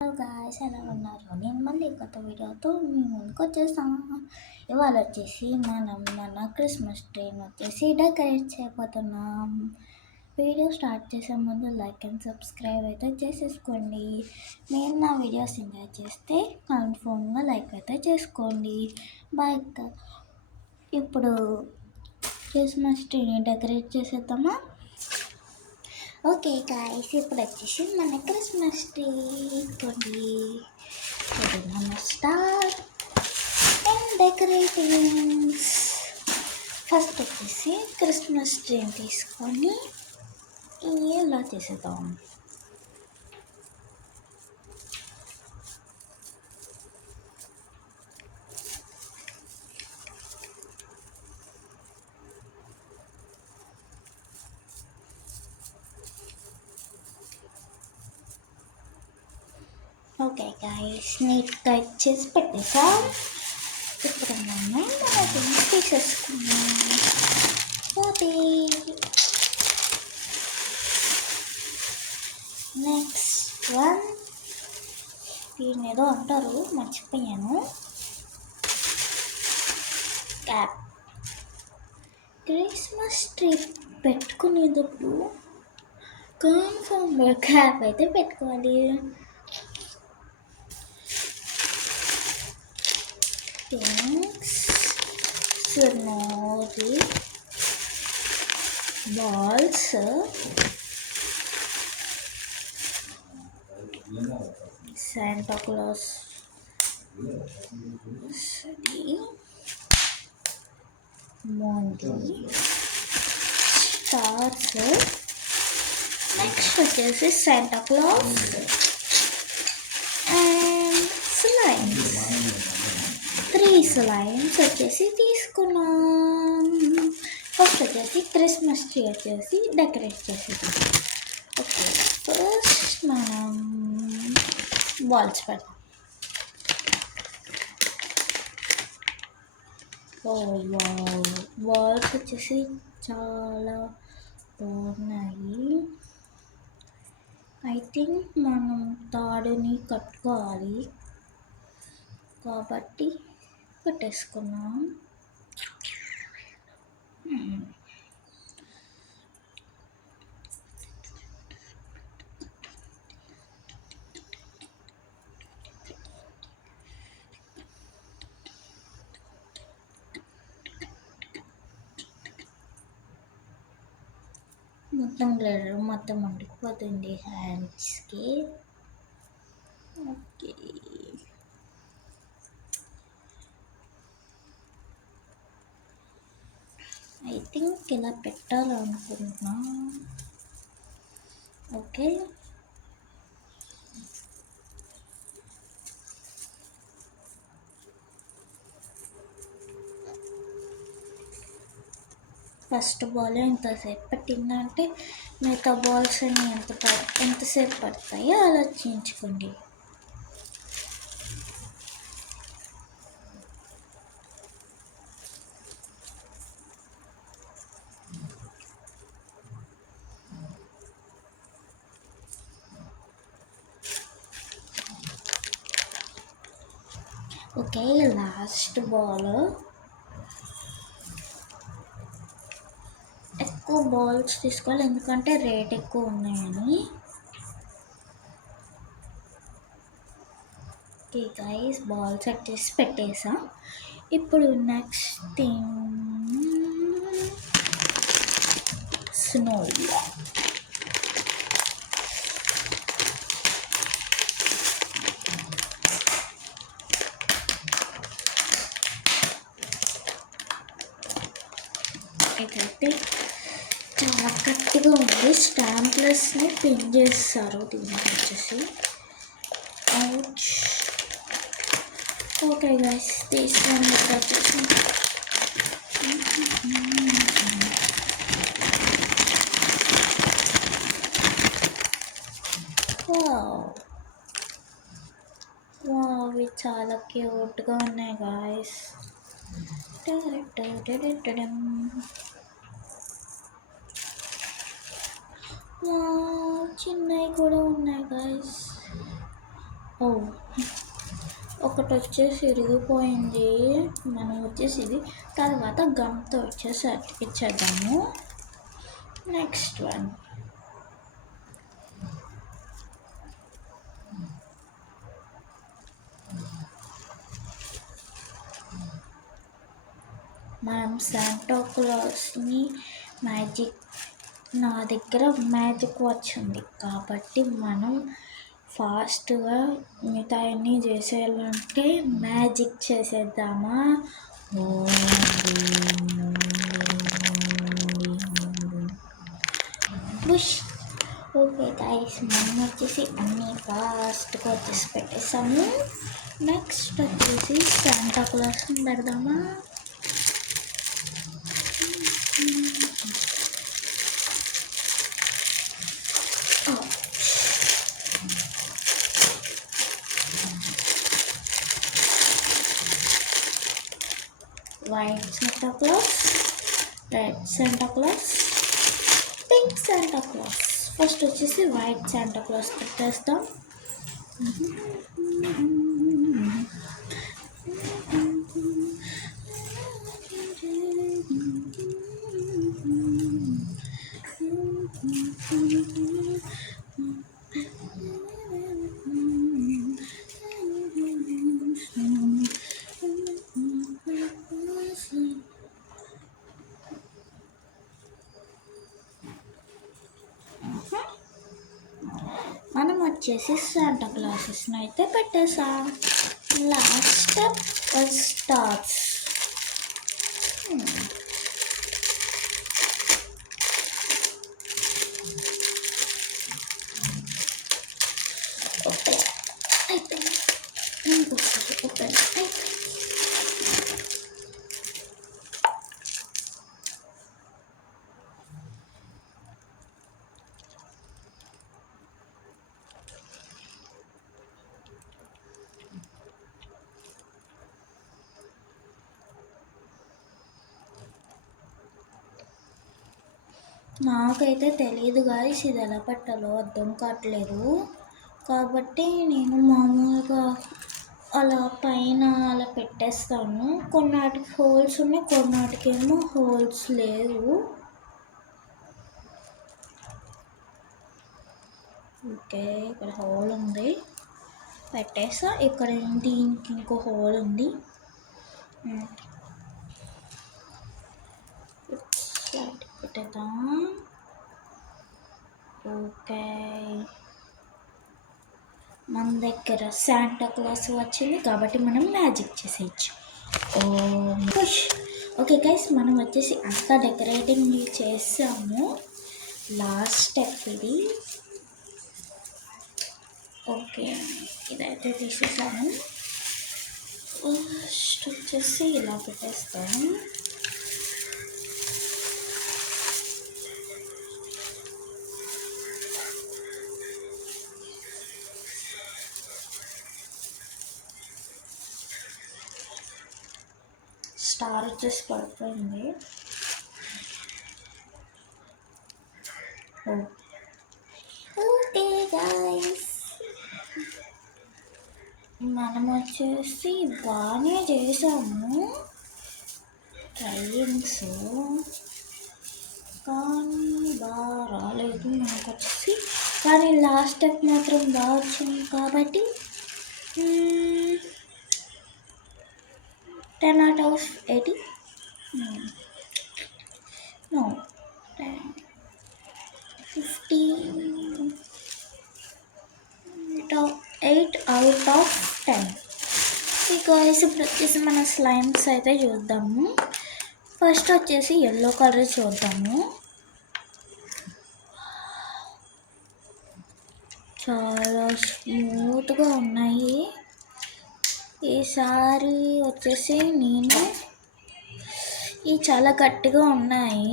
Hello guys, ఎలా ఉన్నారు? నేను మళ్ళీ కొత్త వీడియోతో మీ ముందుకు వచ్చేసాను. ఇవాళ వచ్చేసి మనం మన క్రిస్మస్ ట్రీని వచ్చేసి డెకరేట్ చేయబోతున్నాం. వీడియో స్టార్ట్ చేసే ముందు లైక్ అండ్ సబ్స్క్రైబ్ అయితే చేసేసుకోండి. మీరు నా వీడియోస్ ఎంజాయ్ చేస్తే కన్ఫర్మ్గా లైక్ అయితే చేసుకోండి. బాయ్. ఇప్పుడు క్రిస్మస్ ట్రీని డెకరేట్ చేసేద్దామా? ఓకే గాయ్స్, ఇప్పుడు వచ్చేసి మన క్రిస్మస్ ట్రీ కొన్ని స్టార్ట్ అండ్ డెకరేటింగ్. ఫస్ట్ వచ్చేసి క్రిస్మస్ ట్రీని తీసుకొని ఇలా చేసేద్దాం. ఓకే గాయ్స్, నీట్గా ఇచ్చేసి పెట్టేసాం. ఇప్పుడు మనం దీన్ని తీసేసుకున్నాం. ఓకే, నెక్స్ట్ వన్, దీన్ని ఏదో అంటారు మర్చిపోయాను. క్యాప్. క్రిస్మస్ ట్రీ పెట్టుకునేటప్పుడు కన్ఫర్మ్గా క్యాప్ అయితే పెట్టుకోవాలి. Things snowy balls, Santa Claus, మోంటీ, స్టార్స్, నెక్స్ట్ వచ్చేసి Santa Claus and slimes. 3 slimes వచ్చేసి తీసుకున్నాం. ఫస్ట్ వచ్చేసి క్రిస్మస్ ట్రీ వచ్చేసి డెకరేట్ చేసేద్దాం. ఓకే, ఫస్ట్ మనం బాల్స్ పెడతాం. బాల్స్ వచ్చేసి చాలా బాగున్నాయి. ఐ థింక్ మనం తాడుని కట్టుకోవాలి కాబట్టి కట్టేసుకున్నాం. మొత్తం గ్లిటర్ మొత్తం అంటుకుపోతుంది హ్యాండ్స్కి. ఓకే, ఐ థింక్ ఇలా పెట్టాలనుకుంటున్నా. ఓకే, ఫస్ట్ బాల్ ఎంతసేపు పట్టిందంటే మిగతా బాల్స్ అన్ని ఎంతసేపు పడతాయో ఆలోచించుకోండి. Okay, last ball. ఎక్కువ బాల్స్ తీసుకోవాలి ఎందుకంటే రేట్ ఎక్కువ ఉన్నాయని. ఓకే గైస్, బాల్స్ సెట్ చేసి పెట్టేసా. ఇప్పుడు నెక్స్ట్ థింగ్ స్నో. ఇదైతే చాలా గట్టిగా ఉంది. స్టాంప్లెస్ని పిన్ చేస్తారు దీనికి వచ్చేసి. ఓకే గైస్, తీసుకొని వచ్చేసి ఇవి చాలా క్యూట్గా ఉన్నాయి గాయస్. చిన్నవి కూడా ఉన్నాయి గాయస్. ఓ ఒకటి వచ్చేసి ఇరిగిపోయింది. మనం వచ్చేసి ఇది తర్వాత గమ్తో వచ్చేసి అతికిచ్చేద్దాము. నెక్స్ట్ వన్ మనం శాంటా క్లాస్ని మ్యాజిక్, నా దగ్గర మ్యాజిక్ వాచ్ ఉంది కాబట్టి మనం ఫాస్ట్గా మిగతాయన్నీ చేసేయాలంటే మ్యాజిక్ చేసేద్దామా. బుష్. ఓకే గైస్, మనం వచ్చేసి అన్నీ ఫాస్ట్గా వచ్చేసి పెట్టేసాము. నెక్స్ట్ వచ్చేసి శాంటా క్లాస్ని పెడదామా. White Santa Claus, red Santa Claus, pink Santa Claus. First వచ్చేసి వైట్ Santa Claus పెట్టేస్తాం. మనం వచ్చేసి శాంటా క్లాసెస్ని అయితే పెట్టేసాం. Last stars. ఓకే అయిపోయింది. ఇంకొకటి ఓపెన్ అయిపోయింది. నాకైతే తెలియదు గాయస్, ఇది ఎలా పెట్టాలో అర్థం కావట్లేదు. కాబట్టి నేను మామూలుగా అలా పైన అలా పెట్టేస్తాను. కొన్నాటికి హోల్స్ ఉన్నాయి, కొన్నాటికేమో హోల్స్ లేవు. ఓకే, ఇక్కడ హోల్ ఉంది, పెట్టేస్తా. ఇక్కడ దీనికి ఇంకో హోల్ ఉంది, పెట్టేద్దాం. ఓకే, మన దగ్గర శాంటా క్లాస్ వచ్చింది కాబట్టి మనం మ్యాజిక్ చేసేయచ్చు. ఓకే గైస్, మనం వచ్చేసి అంతా డెకరేటింగ్ చేసాము. లాస్ట్ స్టెప్ ఇది. ఓకే, ఇదైతే తీసేసాము. ఫస్ట్ వచ్చేసి ఇలా పెట్టేస్తాము. స్టార్ వచ్చేసి పడిపోయింది. ఓకే గైస్, మనం వచ్చేసి బాగానే చేసాము ట్రయింగ్స్, కానీ బాగా రాలేదు మనకు వచ్చేసి. కానీ లాస్ట్ స్టెప్ మాత్రం బాగా వచ్చింది కాబట్టి 10 out of 80. No, 8 out of 10. బికాస్ ఇప్పుడు వచ్చేసి మన స్లైమ్స్ అయితే చూద్దాము. ఫస్ట్ వచ్చేసి ఎల్లో కలర్ చూద్దాము. చాలా స్మూత్గా ఉన్నాయి. ఈసారి వచ్చేసి నేను ఇవి చాలా గట్టిగా ఉన్నాయి.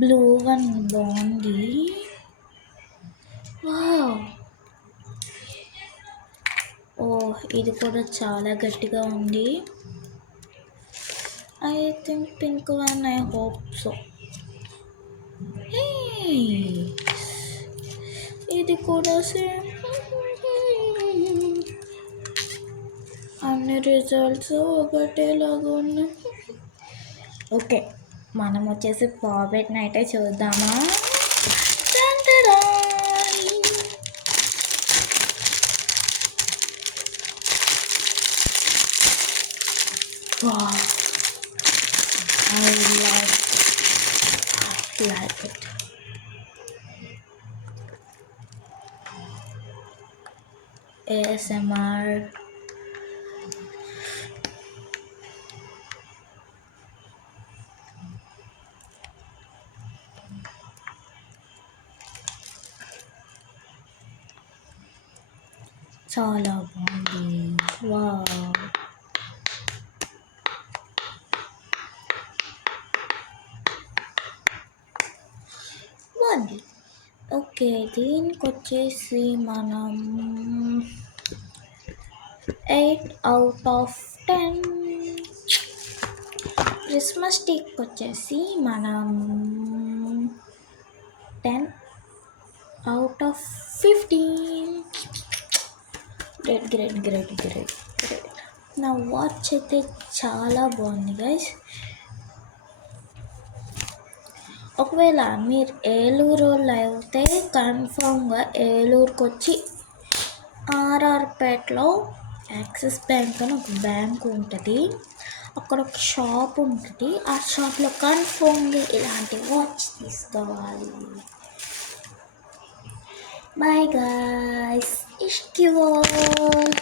బ్లూ వన్ బాగుంది. ఓ, ఇది కూడా చాలా గట్టిగా ఉంది. I think pink one, I hope so. ఇది కూడా సేమ్. అన్ని రిజల్ట్స్ ఒకటేలాగా ఉన్నాయి. ఓకే, మనం వచ్చేసి పాపెట్ నైటే చూద్దామా. Wow, I like it. ASMR. చాలా బాగుంది. వావ్, బాగుంది. ఓకే, దీనికి వచ్చేసి మనం 8/10. క్రిస్మస్ ట్రీకి వచ్చేసి మనం 10/15. గ్రేట్. నా వాచ్ అయితే చాలా బాగుంది గైస్. ఒకవేళ మీరు ఏలూరులో అయితే కన్ఫామ్గా ఏలూరుకి వచ్చి ఆర్ఆర్పేటలో యాక్సిస్ బ్యాంక్ అని ఒక బ్యాంక్ ఉంటుంది, అక్కడ ఒక షాప్ ఉంటుంది. ఆ షాప్లో కన్ఫామ్గా ఇలాంటి వాచ్ తీసుకోవాలి. బాయ్ గాయ్స్, ఇష్క్ యూ ఆల్.